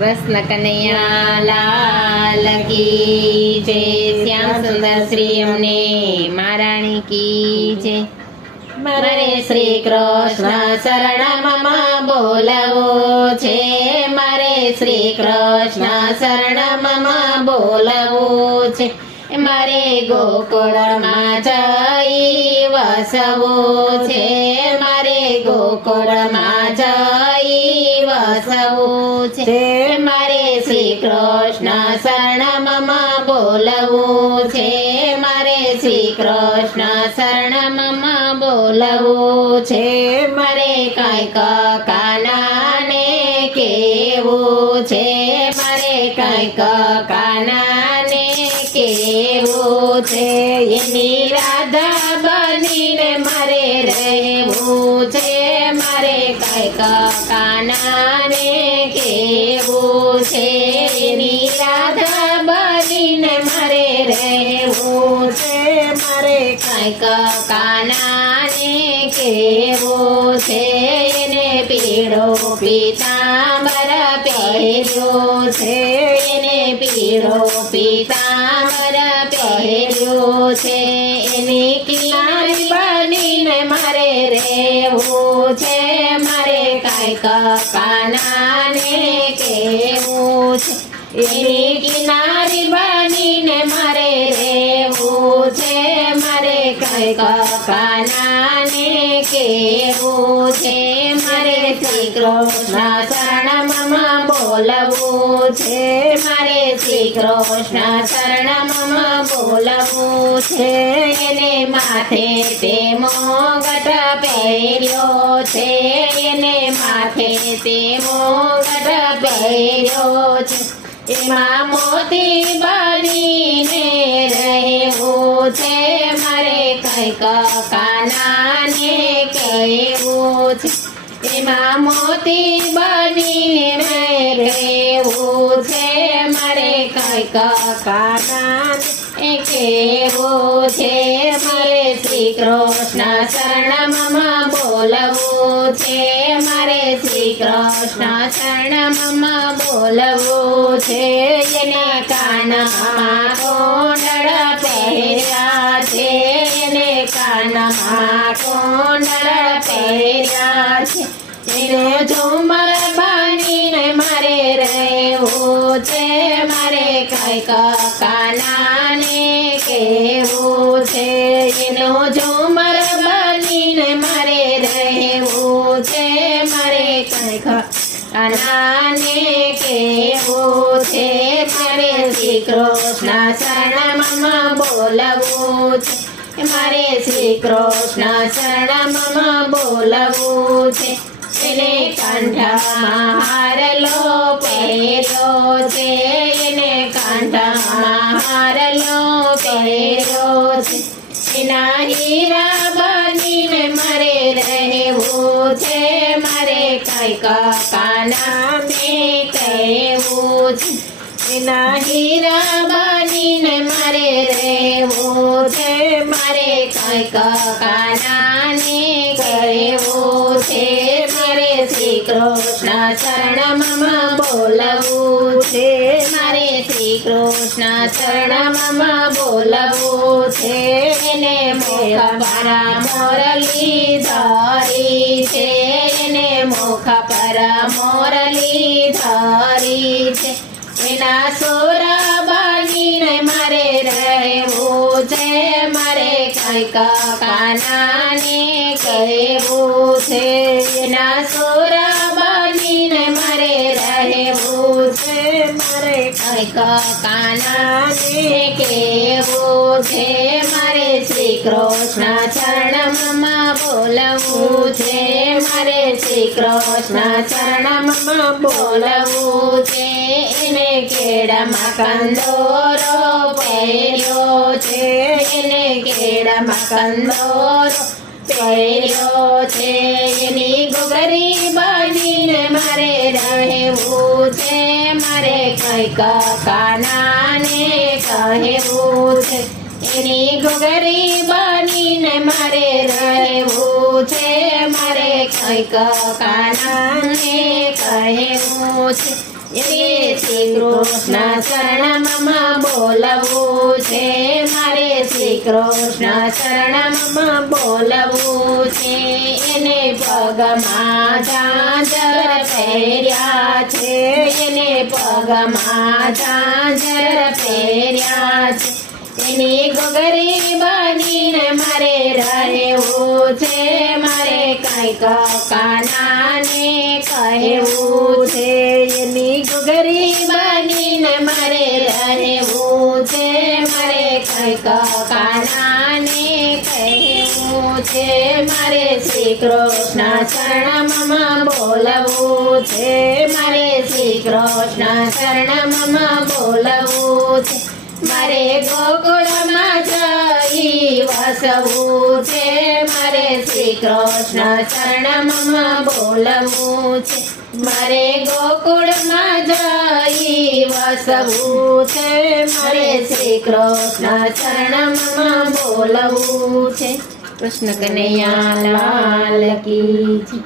કૃષ્ણ કનૈયા લાલ કી જય. શ્યામ સુંદર શ્રી અમને મહારાણી કી જય. મારે શ્રી કૃષ્ણ શરણમાં બોલવું છે, મારે શ્રી કૃષ્ણ શરણમાં બોલવું છે. મારે ગોકુળમાં જઈ વસવું છે, મારે ગોકુળમાં જઈ વસવું છે. મારે શ્રી કૃષ્ણ શરણમાં બોલવું છે, મારે શ્રી કૃષ્ણ શરણમાં બોલવું છે. મારે કાંઈક કાનાને કેવું છે, મારે કાંઈક કાનાને કેવું છે. એની રાધા બનીને મારે રહેવું છે, મારે કાંઈક કાનાને કેવું છે. એની રાધા બનીને મારે રહેવું છે, મારે કાંઈક કાનાને કેવું છે. એને પીળો પીતાંબર પહેર્યો છે, એને પીળો પીતાંબર પહેર્યો છે. એની કિનારી બનીને મારે રહેવું છે, મારે કાંઈક કાનાને કેવું છે. એની કિનારી બનીને મારે રહેવું છે, મારે કાંઈક કાનાને કેવું છે. મારે શ્રી કૃષ્ણ શરણમાં બોલવું છે, મારે શ્રી કૃષ્ણ શરણમાં બોલવું છે. એને માથે તે મોગટ પહેર્યો છે, એને માથે તે મોગટ પહેર્યો છે. એમાં મોતી બનીને રહેવું છે, મારે કાંઈક કાનાને કહેવું છે. એમાં મોતી બનીને રહેવું છે, મારે કાંઈક કાનાને કહેવું છે. મારે શ્રી કૃષ્ણ શરણમાં બોલવું છે, મારે શ્રી કૃષ્ણ શરણમાં બોલવું છે. એને કાનમાં કુંડળ પહેર્યા છે, એને કાનમાં કુંડળ પહેર્યા છે. એનો ઝુમર બનીને મારે રહેવું છે, મારે કાંઈક કાનાને કહેવું છે. એનો ઝુમર બનીને મારે રહેવું છે, મારે કાંઈક કાનાને કહેવું છે. મારે શ્રી કૃષ્ણ શરણમાં બોલવું છે, મારે શ્રી કૃષ્ણ શરણમાં બોલવું છે. એને કાંઠામાં હારલો પહેર્યો છે, એને કાંઠામાં હારલો પહેર્યો છે. એના હીરા બનીને મારે રહેવું છે, મારે કાંઈક કાનાને કહેવું છે. એના હીરા બનીને મારે રહેવું છે, મારે કાંઈક કાનાને કહેવું છે. મારે શ્રી કૃષ્ણ શરણમાં બોલવું છે, મારે શ્રી કૃષ્ણ શરણમાં બોલવું છે. એને મુખ પર મોરલી ધારી છે, એને મુખ પર મોરલી ધારી છે. એના સોરા બનીને મારે રહેવું છે, મારે કાંઈક કાનાને કહેવું છે. એના સોરા બનીને મારે રહેવું છે, મારે કાંઈક કાનાને કહેવું છે. મારે શ્રી કૃષ્ણ શરણમાં બોલવું છે, મારે શ્રી કૃષ્ણ શરણમાં બોલવું છે. એને કેળામાં કંદોરો પહેર્યો છે, એને કેળામાં કંદોરો પહેર્યો છે. એની ઘૂઘરી બનીને મારે રહેવું છે, મારે કાંઈક કાનાને કહેવું છે. એની ઘૂઘરી બનીને મારે રહેવું છે, મારે કાંઈક કાનાને કહેવું છે. એને શ્રી કૃષ્ણ શરણમાં બોલવું છે મારે શ્રી કૃષ્ણ શરણમાં બોલવું છે એને પગમાં ઝાંઝર પહેર્યા છે એને પગમાં ઝાંઝર પહેર્યા છે એની ગોગરી બનીને મારે રહેવું છે મારે કંઈક કાનાને કહેવું છે એની ગોગરી બનીને મારે રહેવું છે મારે કંઈક કાનાને કહેવું છે મારે શ્રી કૃષ્ણ શરણમાં બોલવું છે મારે શ્રી કૃષ્ણ શરણમાં બોલવું છે મારે ગોકુળમાં જઈ વસવું છે મારે શ્રી કૃષ્ણ શરણમાં બોલવું છે મારે ગોકુળમાં જઈ વસવું છે મારે શ્રી કૃષ્ણ શરણમાં બોલવું છે કૃષ્ણ કનૈયા લાલ કી જય.